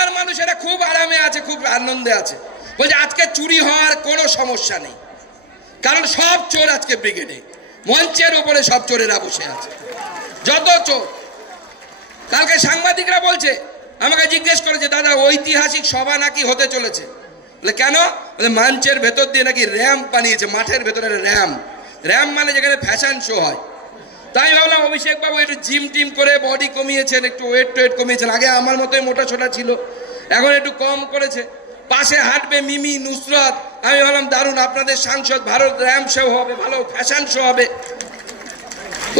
বাংলার মানুষেরা খুব আরামে আছে, খুব আনন্দে আছে। বলছে আজকে চুরি হওয়ার কোনো সমস্যা নেই, কারণ সব চোর আজকে ব্রিগেডে, মঞ্চের উপরে সব চোরেরা বসে আছে, যত চোর। কালকে সাংবাদিকরা বলছে, আমাকে জিজ্ঞেস করেছে, দাদা ঐতিহাসিক সভা নাকি হতে চলেছে। বলে কেন? বলে মঞ্চের ভেতর দিয়ে নাকি র্যাম্প বানিয়েছে, মাঠের ভেতরে র্যাম্প মানে যেখানে ফ্যাশন শো হয়। তাই ভাবলাম অভিষেক বাবু একটু জিম টিম করে বডি কমিয়েছেন, একটু ওয়েট কমিয়েছেন। আগে আমার মতোই মোটা ছোটা ছিল, এখন একটু কম করেছে। পাশে হাঁটবে মিমি, নুসরাত। আমি ভাবলাম দারুণ, আপনাদের সাংসদ, ভারত র্যাম্প শো হবে, ভালো ফ্যাশন শো হবে,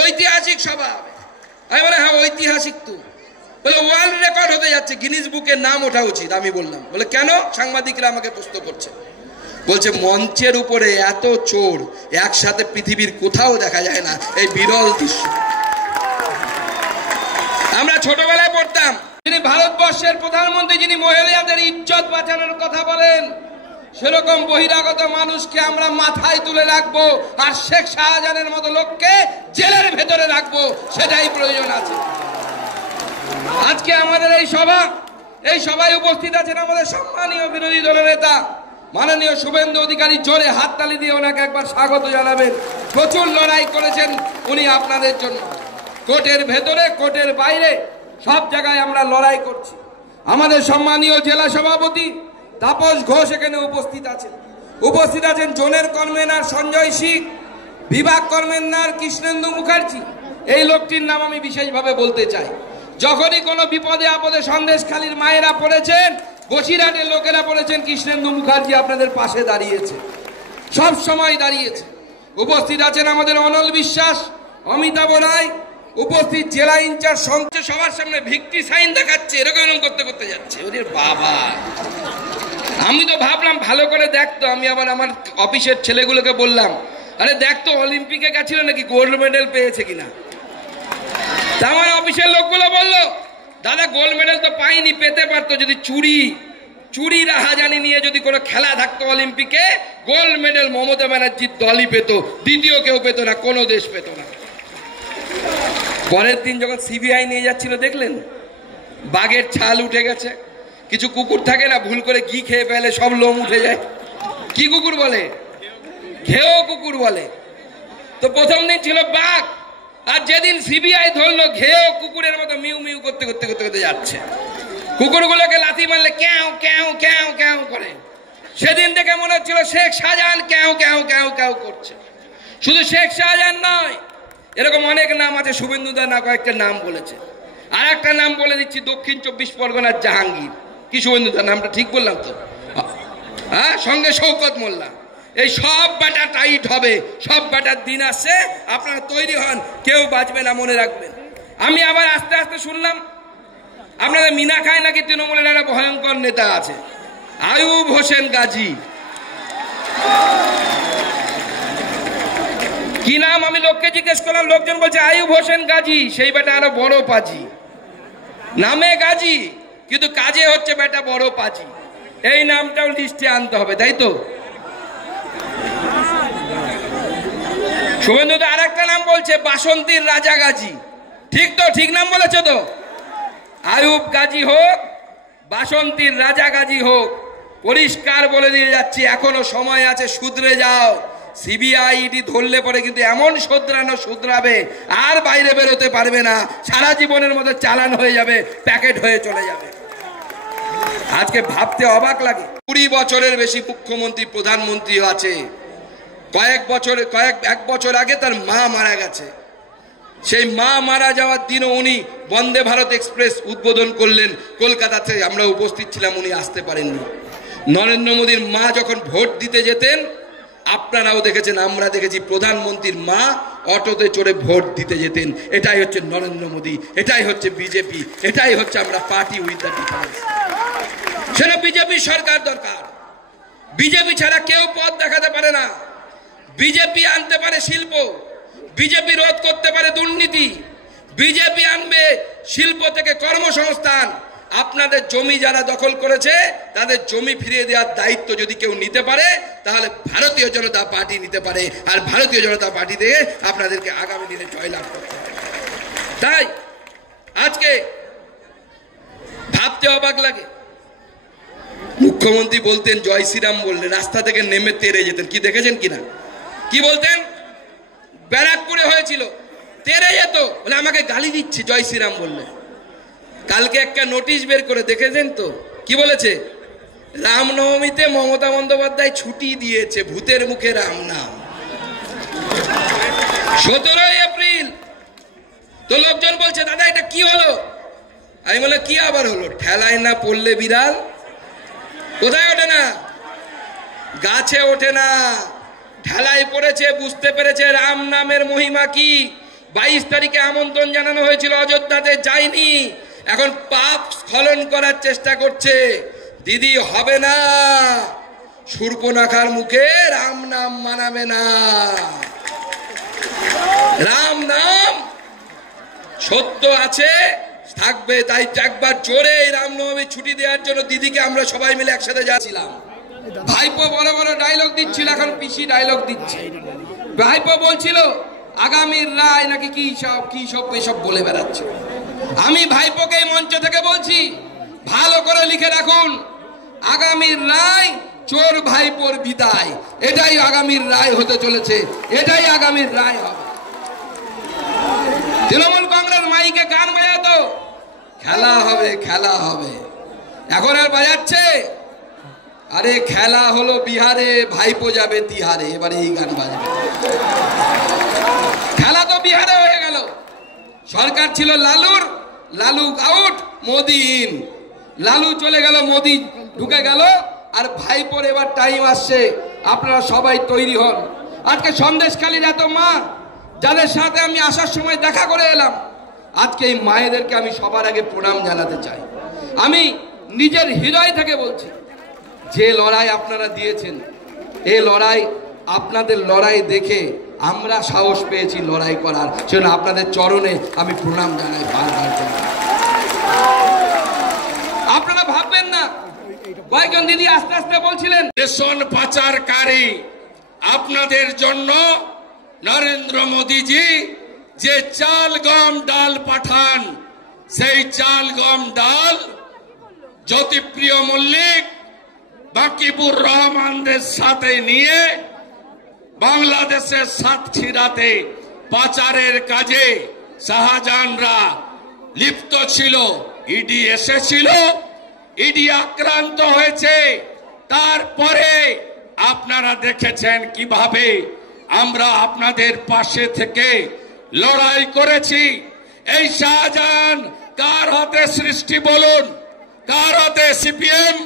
ঐতিহাসিক সভা হবে। আমি বলে হ্যাঁ ঐতিহাসিক তো। বলে ওয়ার্ল্ড রেকর্ড হতে যাচ্ছে, গিনিস বুকের নাম ওঠা উচিত। আমি বললাম, বলে কেন? সাংবাদিকরা আমাকে প্রশ্ন করছে। বলছে মঞ্চের উপরে এত চোর একসাথে পৃথিবীর কোথাও দেখা যায় না, এই বিরল দৃশ্য। আমরা ছোটবেলায় পড়তাম, যিনি ভারতবর্ষের প্রধানমন্ত্রী, যিনি মহিলাদের ইজ্জত বাঁচানোর কথা বলেন, সেরকম বহিরাগত মানুষকে আমরা মাথায় তুলে রাখবো, আর শেখ শাহজাহানের মতো লোককে জেলের ভেতরে রাখবো, সেটাই প্রয়োজন আছে। আজকে আমাদের এই সভায় উপস্থিত আছেন আমাদের সম্মানীয় বিরোধী দলের নেতা মাননীয় শুভেন্দু অধিকারী। জোরে হাততালি দিয়ে ওনাকে একবার স্বাগত জানাবেন। প্রচুর লড়াই করেছেন উনি আপনাদের জন্য, কোর্টের ভেতরে, কোর্টের বাইরে, সব জায়গায় আমরা লড়াই করছি। আমাদের সম্মানীয় জেলা সভাপতি তাপস ঘোষ এখানে উপস্থিত আছেন জোনের কনভেনার সঞ্জয় সিং, বিভাগ কনভেনার কৃষ্ণেন্দু মুখার্জি। এই লোকটির নাম আমি বিশেষভাবে বলতে চাই। যখনই কোনো বিপদে আপদে সন্দেশখালীর মায়েরা পড়েছেন, বসিরহাটের লোকেরা পড়েছেন, কৃষ্ণেন্দু মুখার্জি আপনাদের পাশে দাঁড়িয়েছে, সব সময় দাঁড়িয়েছে। উপস্থিত আছেন আমাদের অনল বিশ্বাস, অমিতাভ রায়, উপস্থিত জেলা ইনচার্জ সঞ্চয়। সবার সামনে ভিক্টি সাইন দেখাচ্ছে, এরকম করতে যাচ্ছে। ওরে বাবা, আমি তো ভাবলাম ভালো করে দেখতো। আমি আবার আমার অফিসের ছেলেগুলোকে বললাম, আরে দেখতো অলিম্পিকে গেছিল নাকি, গোল্ড মেডেল পেয়েছে কিনা। তা আমার অফিসের লোকগুলো বললো, দাদা গোল্ড মেডেল তো পাইনি, পেতে পারতো যদি চুরি রাহাজানি নিয়ে যদি কোনো খেলা থাকতো অলিম্পিকে, গোল্ড মেডেল মমতা ব্যানার্জির দলই পেত, দ্বিতীয় কেউ পেত না, কোনো দেশ পেত না। পরের দিন যখন সিবিআই নিয়ে যাচ্ছিল, দেখলেন বাঘের ছাল উঠে গেছে। কিছু কুকুর থাকে না, ভুল করে ঘি খেয়ে ফেলে, সব লোম উঠে যায়। কি কুকুর বলে? ঘেও কুকুর বলে। তো প্রথম দিন ছিল বাঘ, আর যেদিন সিবিআই ধরলো, ঘেও কুকুরের মতো মিউ মিউ করতে যাচ্ছে। কুকুরগুলোকে লাথি মারলে ক্যাও ক্যাও ক্যাও ক্যাও করে। সেদিন দেখে মনে হচ্ছিল শেখ শাহজাহান ক্যাও ক্যাও ক্যাও ক্যাও করছে। শুধু শেখ শাহজাহান নয়, এরকম অনেক নাম আছে। শুভেন্দুদা না কয়েকটা নাম বলেছে, আর একটা নাম বলে দিচ্ছি, দক্ষিণ 24 পরগনার জাহাঙ্গীর। কি শুভেন্দুদা নামটা ঠিক বললাম তো? হ্যাঁ, সঙ্গে শওকত মোল্লা। এই সব ব্যাটা টাইট হবে, সব ব্যাটার দিন আসছে, আপনারা তৈরি হন, কেউ বাঁচবে না, মনে রাখবেন। আমি আবার আস্তে আস্তে শুনলাম আপনাদের মিনা খায় নাকি তৃণমূলের একটা ভয়ঙ্কর নেতা আছে, আয়ুব হোসেন গাজী। কি নাম? আমি লোককে জিজ্ঞেস করলাম, লোকজন বলছে আয়ুব হোসেন গাজী। সেই বেটা আরো বড় পাজি, নামে গাজী কিন্তু কাজে হচ্ছে বেটা বড় পাজি। এই নামটাও লিস্টে আনতে হবে, তাই তো? শুভেন্দুদা আর একটা নাম বলছে, বাসন্তীর রাজা গাজী। ঠিক তো? ঠিক নাম বলেছে তো? আয়ুব গাজী হোক, বাসন্তীর রাজা গাজী হোক, পরিষ্কার বলে দিয়ে যাচ্ছি, এখনো সময় আছে, শুধরে যাও। সিবিআই ইডি ধরলে পরে কিন্তু এমন শুধরাবে, আর বাইরে বেরোতে পারবে না, সারা জীবনের মধ্যে চালান হয়ে যাবে, প্যাকেট হয়ে চলে যাবে। আজকে ভাবতে অবাক লাগে, 20 বছরের বেশি মুখ্যমন্ত্রী, প্রধানমন্ত্রী আছে। এক বছর আগে তার মা মারা গেছে। সেই মা মারা যাওয়ার দিনও উনি বন্দে ভারত এক্সপ্রেস উদ্বোধন করলেন কলকাতাতে। আমরা উপস্থিত ছিলাম, উনি আসতে পারেননি। নরেন্দ্র মোদীর মা যখন ভোট দিতে যেতেন, আপনারাও দেখেছেন, আমরা দেখেছি, প্রধানমন্ত্রীর মা অটোতে চড়ে ভোট দিতে যেতেন। এটাই হচ্ছে নরেন্দ্র মোদী, এটাই হচ্ছে বিজেপি, এটাই হচ্ছে আমরা পার্টি উইথ দ্য ডিফারেন্স। সেটা বিজেপি সরকার দরকার। বিজেপি ছাড়া কেউ পথ দেখাতে পারে না। বিজেপি আনতে পারে শিল্প, বিজেপি রোধ করতে পারে দুর্নীতি, বিজেপি আনবে শিল্প থেকে কর্মসংস্থান। আপনাদের জমি যারা দখল করেছে, তাদের জমি ফিরিয়ে দেওয়ার দায়িত্ব যদি কেউ নিতে পারে, তাহলে ভারতীয় জনতা পার্টি নিতে পারে। আর ভারতীয় জনতা পার্টি থেকে আপনাদেরকে আগামী দিনে জয়লাভ করতে হবে। তাই আজকে ভাবতে অবাক লাগে, মুখ্যমন্ত্রী বলতেন জয় শ্রীরাম বললে রাস্তা থেকে নেমে তেড়ে যেতেন, কি দেখেছেন কিনা? কি বলতেন? ব্যারাকপুরে হয়েছিল, তেড়ে যেত, বলে আমাকে গালি দিচ্ছে জয় শ্রীরাম বললে। কালকে একটা নোটিশ বের করে দেখেছেন তো কি বলেছে? রামনবমীতে মমতা বন্দ্যোপাধ্যায় ছুটি দিয়েছে, ভূতের মুখে রাম নাম। 17 এপ্রিল। তো লোকজন বলছে দাদা এটা কি হলো? আমি বলে কি আবার হলো? ঠেলায় না পড়লে বিড়াল কোথায় ওঠে না? গাছে ওঠে না। ঠেলায় পড়েছে, বুঝতে পেরেছে রাম নামের মহিমা কি। 22 তারিখে আমন্ত্রণ জানানো হয়েছিল, অযোধ্যাতে যায়নি। এখন পাপ স্খলন করার চেষ্টা করছে। দিদি হবে না, শূর্পণখার মুখে রাম নাম মানাবে না। রাম নাম সত্য আছে, থাকবে। তাই একবার জোরে এই রামনবমী ছুটি দেওয়ার জন্য দিদিকে আমরা সবাই মিলে একসাথে যাচ্ছিলাম। ভাইপো বড় বড় ডায়লগ দিচ্ছিল, এখন পিসি ডায়লগ দিচ্ছে। ভাইপো বলছিল আগামীর রায় নাকি কি সব এসব বলে বেড়াচ্ছে। আমি ভাইপোকে মঞ্চ থেকে বলছি ভালো করে লিখে রাখুন, আগামীর রায় চোর ভাইপোর বিদায়। এটাই আগামীর রায় হতে চলেছে, এটাই আগামীর রায় হবে। তৃণমূল কংগ্রেস মাইকে গান বাজাতো, খেলা হবে খেলা হবে, এখন আর বাজাচ্ছে। আরে খেলা হলো বিহারে, ভাইপো যাবে তিহারে, এবারে এই গান বাজবে। খেলা তো বিহারে হয়ে গেল। সরকার ছিল লালুর, লালু আউট, মোদি ইন। লালু চলে গেল, মোদি ঢুকে গেল, আর ভাইপোর এবার টাইম আসছে। আপনারা সবাই তৈরি হন। আজকে সন্দেশখালীর এত মা যাদের সাথে আমি আসার সময় দেখা করে এলাম, আজকে এই মায়েদেরকে আমি সবার আগে প্রণাম জানাতে চাই। আমি নিজের হৃদয় থেকে বলছি, যে লড়াই আপনারা দিয়েছেন, এই লড়াই আপনাদের লড়াই দেখে আমরা সাহস পেয়েছি লড়াই করার জন্য। আপনাদের চরণে আমি প্রণাম জানাই বারবার করে। আপনারা ভাববেন না, কয়েকজন দিদি আস্তে আস্তে বলছিলেন রেশন পাচারকারী। আপনাদের জন্য নরেন্দ্র মোদীজি যে চাল গম ডাল পাঠান, সেই চাল গম ডাল জ্যোতিপ্রিয় মল্লিক, বাকিবুর রহমানদের সাথে নিয়ে বাংলাদেশের সাতক্ষীরাতে পাচারের কাজে শাহজাহানরা লিপ্ত ছিল। ইডি এসেছিল, ইডি আক্রান্ত হয়েছে। তারপরে আপনারা দেখেছেন কিভাবে আমরা আপনাদের পাশে থেকে লড়াই করেছি। এই শাহজাহান কার হাতে সৃষ্টি বলুন? কার হাতে? সিপিএম।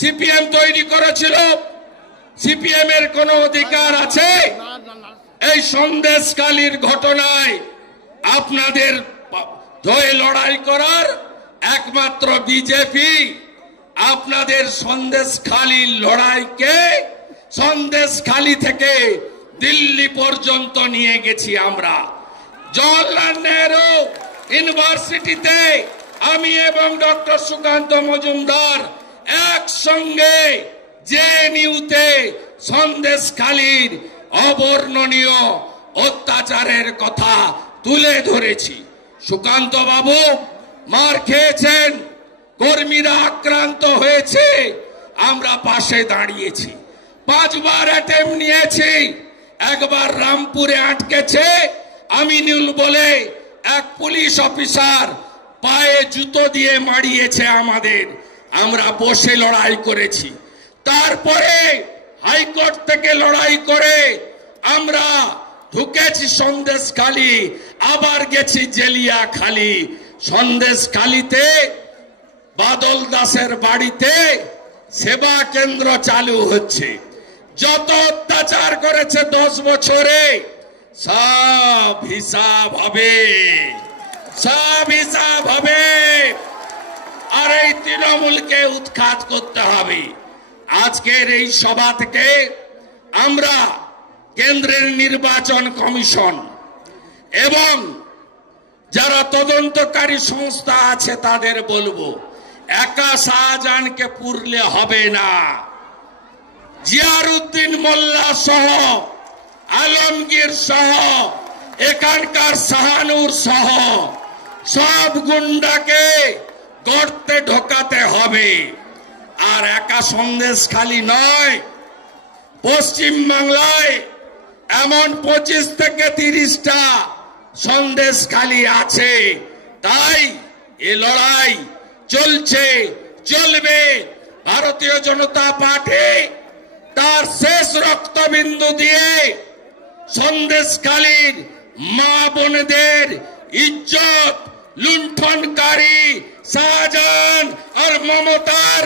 সিপিএম তৈরি করেছিল। সিপিএম এর কোন অধিকার আছে এই সন্দেশখালীর ঘটনায় আপনাদের হয়ে লড়াই করার? একমাত্র বিজেপি। আপনাদের সন্দেশখালীর লড়াইকে সন্দেশখালী থেকে দিল্লি পর্যন্ত নিয়ে গেছি আমরা। জওহরলাল নেহরু ইউনিভার্সিটিতে আমি এবং ডক্টর সুকান্ত মজুমদার একসঙ্গে জেএনইউতে সন্দেশখালীর অবর্ণনীয় অত্যাচারের কথা তুলে ধরেছি। সুকান্ত বাবু মার খেয়েছেন, কর্মীরা আক্রান্ত হয়েছে, আমরা পাশে দাঁড়িয়েছি। 5 বার অ্যাটেম্প নিয়েছি। একবার রামপুরে আটকেছে, আমিনুল বলে এক পুলিশ অফিসার পায়ে জুতো দিয়ে মারিয়েছে আমাদের। আমরা বসে লড়াই করেছি। তারপরে হাইকোর্ট থেকে লড়াই করে আমরা ঢুকেছি সন্দেশখালী, আবার গেছি জেলিয়াখালী। সন্দেশখালীতে বাদল দাসের বাড়িতে সেবা কেন্দ্র চালু হচ্ছে। যত অত্যাচার করেছে 10 বছরে সব হিসাব হবে, সব হিসাব হবে। আর এই তৃণমূলকে উৎখাত করতে হবে। আজকের এই সভা থেকে আমরা কেন্দ্রের নির্বাচন কমিশন এবং যারা তদন্তকারী সংস্থা আছে তাদের বলবো, একা শাহজাহানকে পুরলে হবে না। জিয়ারউদ্দিন মোল্লা সহ, আলমগীর সহ, এখানকার শাহানুর সহ সব গুন্ডাকে গর্তে ঢোকাতে হবে। আর একা সন্দেশখালী নয়, পশ্চিম বাংলায় এমন 25 থেকে 30টা সন্দেশখালী আছে। তাই এ লড়াই চলছে, চলবে। ভারতীয় জনতা পার্টি তার শেষ রক্তবিন্দু দিয়ে সন্দেশখালীর মা বোনেদের ইজ্জত লুণ্ঠনকারী শাহজাহান আর মমতার